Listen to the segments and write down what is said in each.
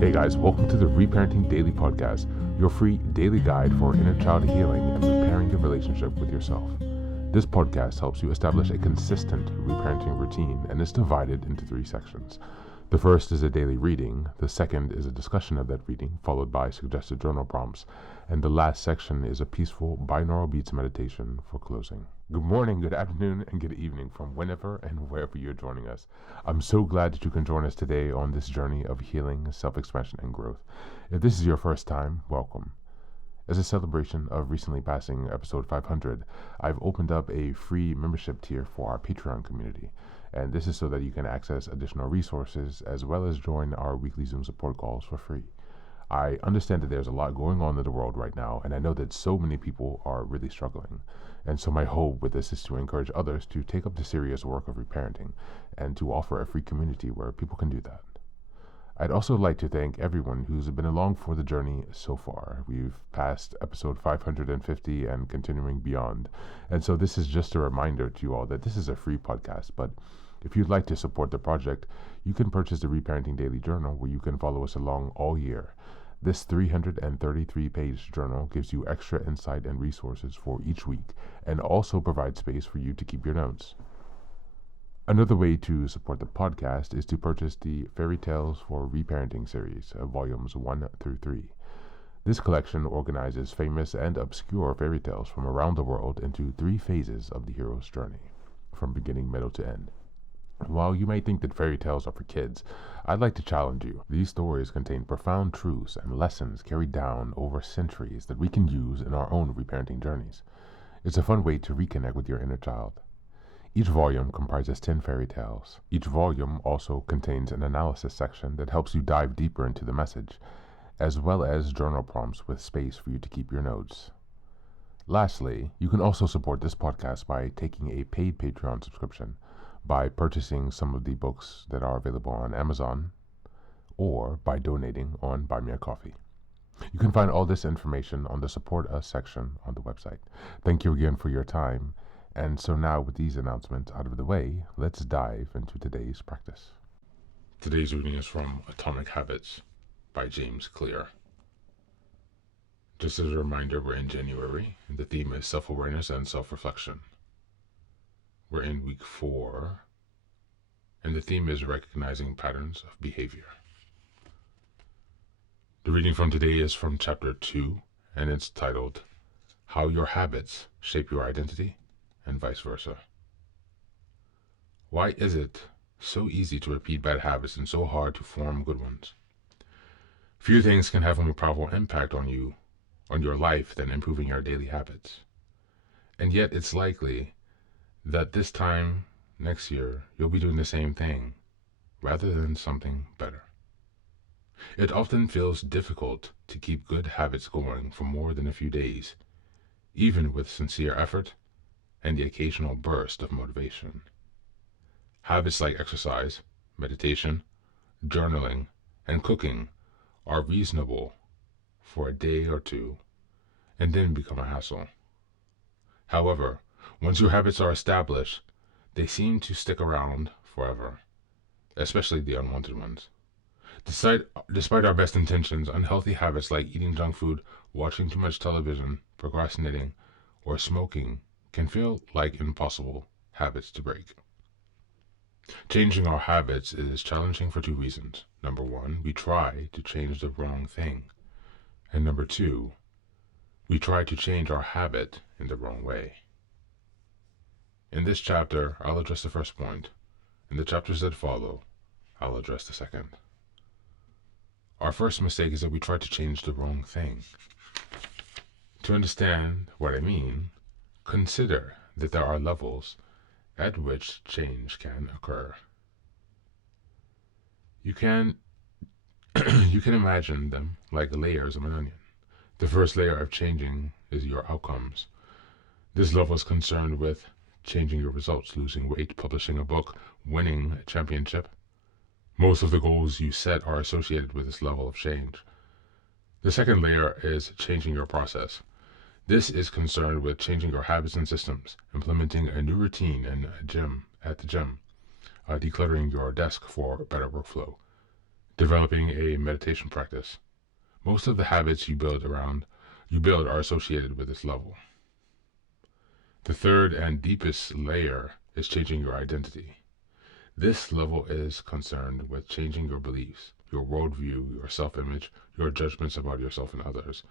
Hey guys, welcome to the Reparenting Daily podcast, your free daily guide for inner child healing and repairing the relationship with yourself. This podcast helps you establish a consistent reparenting routine and is divided into 3 sections. The first is a daily reading, the second is a discussion of that reading, followed by suggested journal prompts, and the last section is a peaceful binaural beats meditation for closing. Good morning, good afternoon, and good evening from whenever and wherever you're joining us. I'm so glad that you can join us today on this journey of healing, self-expression, and growth. If this is your first time, welcome. As a celebration of recently passing episode 500, I've opened up a free membership tier for our Patreon community. And this is so that you can access additional resources as well as join our weekly Zoom support calls for free. I understand that there's a lot going on in the world right now, and I know that so many people are really struggling. And so my hope with this is to encourage others to take up the serious work of reparenting and to offer a free community where people can do that. I'd also like to thank everyone who's been along for the journey so far. We've passed episode 550 and continuing beyond. And so this is just a reminder to you all that this is a free podcast, but if you'd like to support the project, you can purchase the Reparenting Daily Journal where you can follow us along all year. This 333-page journal gives you extra insight and resources for each week and also provides space for you to keep your notes. Another way to support the podcast is to purchase the Fairy Tales for Reparenting series, volumes 1 through 3. This collection organizes famous and obscure fairy tales from around the world into 3 phases of the hero's journey, from beginning, middle, to end. While you may think that fairy tales are for kids, I'd like to challenge you. These stories contain profound truths and lessons carried down over centuries that we can use in our own reparenting journeys. It's a fun way to reconnect with your inner child. Each volume comprises 10 fairy tales. Each volume also contains an analysis section that helps you dive deeper into the message, as well as journal prompts with space for you to keep your notes. Lastly, you can also support this podcast by taking a paid Patreon subscription, by purchasing some of the books that are available on Amazon, or by donating on Buy Me a Coffee. You can find all this information on the Support Us section on the website. Thank you again for your time. And so now with these announcements out of the way, let's dive into today's practice. Today's reading is from Atomic Habits by James Clear. Just as a reminder, we're in January, and the theme is self-awareness and self-reflection. We're in week 4, and the theme is recognizing patterns of behavior. The reading from today is from chapter 2, and it's titled, How Your Habits Shape Your Identity, and Vice Versa. Why is it so easy to repeat bad habits and so hard to form good ones? Few things can have a more powerful impact on your life than improving your daily habits. And yet it's likely that this time next year you'll be doing the same thing rather than something better. It often feels difficult to keep good habits going for more than a few days, even with sincere effort and the occasional burst of motivation. Habits like exercise, meditation, journaling, and cooking are reasonable for a day or two and then become a hassle. However, once your habits are established, they seem to stick around forever, especially the unwanted ones. Despite our best intentions, unhealthy habits like eating junk food, watching too much television, procrastinating, or smoking can feel like impossible habits to break. Changing our habits is challenging for 2 reasons. Number 1, we try to change the wrong thing. And number 2, we try to change our habit in the wrong way. In this chapter, I'll address the first point. In the chapters that follow, I'll address the second. Our first mistake is that we try to change the wrong thing. To understand what I mean, consider that there are levels at which change can occur. You can imagine them like layers of an onion. The first layer of changing is your outcomes. This level is concerned with changing your results, losing weight, publishing a book, winning a championship. Most of the goals you set are associated with this level of change. The second layer is changing your process. This is concerned with changing your habits and systems, implementing a new routine at the gym, decluttering your desk for better workflow, Developing a meditation practice. Most of the habits you build are associated with this level. The third and deepest layer is changing your identity. This level is concerned with changing your beliefs, your worldview, your self-image, your judgments about yourself and others.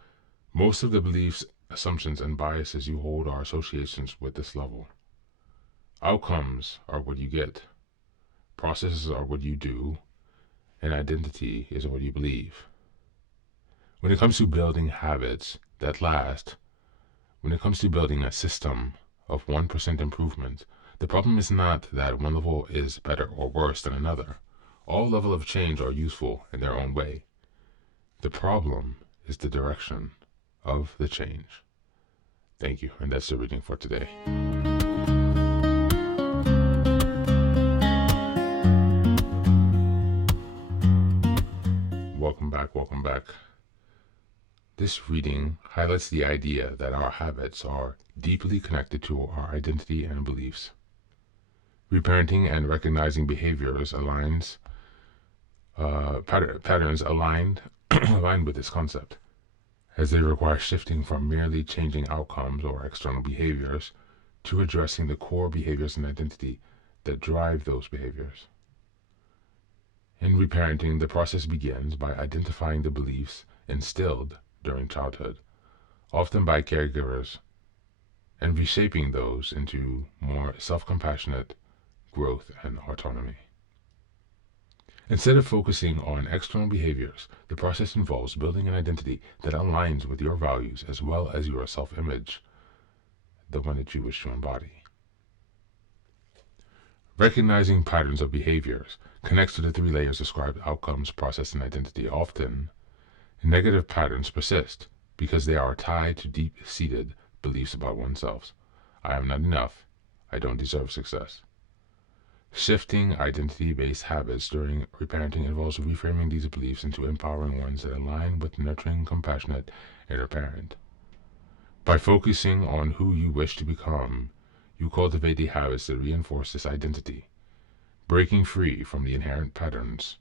Most of the beliefs, assumptions, and biases you hold are associations with this level. Outcomes are what you get. Processes are what you do. And identity is what you believe. When it comes to building habits that last, when it comes to building a system of 1% improvement, the problem is not that one level is better or worse than another. All levels of change are useful in their own way. The problem is the direction of the change. Thank you, and that's the reading for today. Welcome back. This reading highlights the idea that our habits are deeply connected to our identity and beliefs. Reparenting and recognizing behaviors patterns aligned with this concept, as they require shifting from merely changing outcomes or external behaviors to addressing the core behaviors and identity that drive those behaviors. In reparenting, the process begins by identifying the beliefs instilled during childhood, often by caregivers, and reshaping those into more self-compassionate growth and autonomy. Instead of focusing on external behaviors, the process involves building an identity that aligns with your values as well as your self-image, the one that you wish to embody. Recognizing patterns of behaviors connects to the three layers described: outcomes, process, and identity. Often, negative patterns persist because they are tied to deep-seated beliefs about oneself. I am not enough. I don't deserve success. Shifting identity-based habits during reparenting involves reframing these beliefs into empowering ones that align with nurturing, compassionate inner parent. By focusing on who you wish to become, you cultivate the habits that reinforce this identity, breaking free from the inherent patterns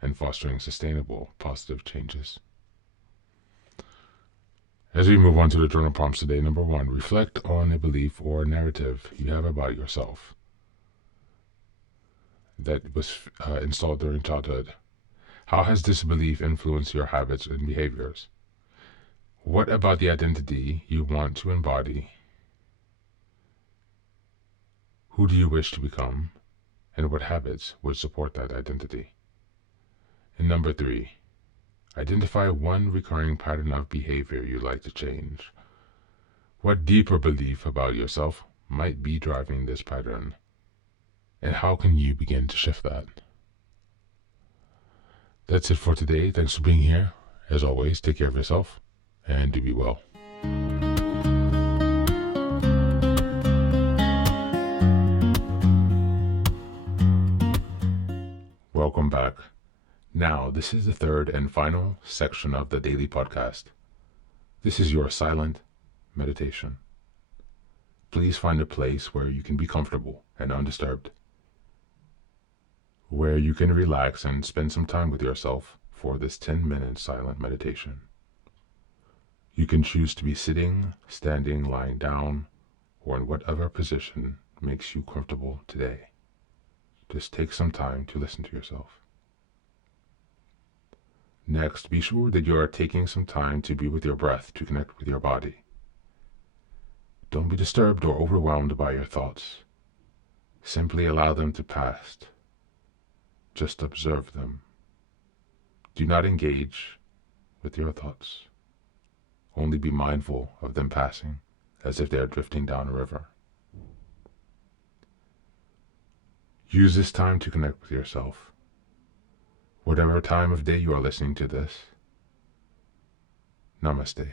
and fostering sustainable, positive changes. As we move on to the journal prompts today, number 1, reflect on a belief or narrative you have about yourself that was installed during childhood. How has this belief influenced your habits and behaviors? What about the identity you want to embody? Who do you wish to become? And what habits would support that identity? And number 3, identify one recurring pattern of behavior you'd like to change. What deeper belief about yourself might be driving this pattern? And how can you begin to shift that? That's it for today. Thanks for being here. As always, take care of yourself and do be well. Welcome back. Now, this is the third and final section of the daily podcast. This is your silent meditation. Please find a place where you can be comfortable and undisturbed, where you can relax and spend some time with yourself for this 10-minute silent meditation. You can choose to be sitting, standing, lying down, or in whatever position makes you comfortable today. Just take some time to listen to yourself. Next, be sure that you are taking some time to be with your breath to connect with your body. Don't be disturbed or overwhelmed by your thoughts. Simply allow them to pass. Just observe them. Do not engage with your thoughts. Only be mindful of them passing, as if they are drifting down a river. Use this time to connect with yourself. Whatever time of day you are listening to this, Namaste.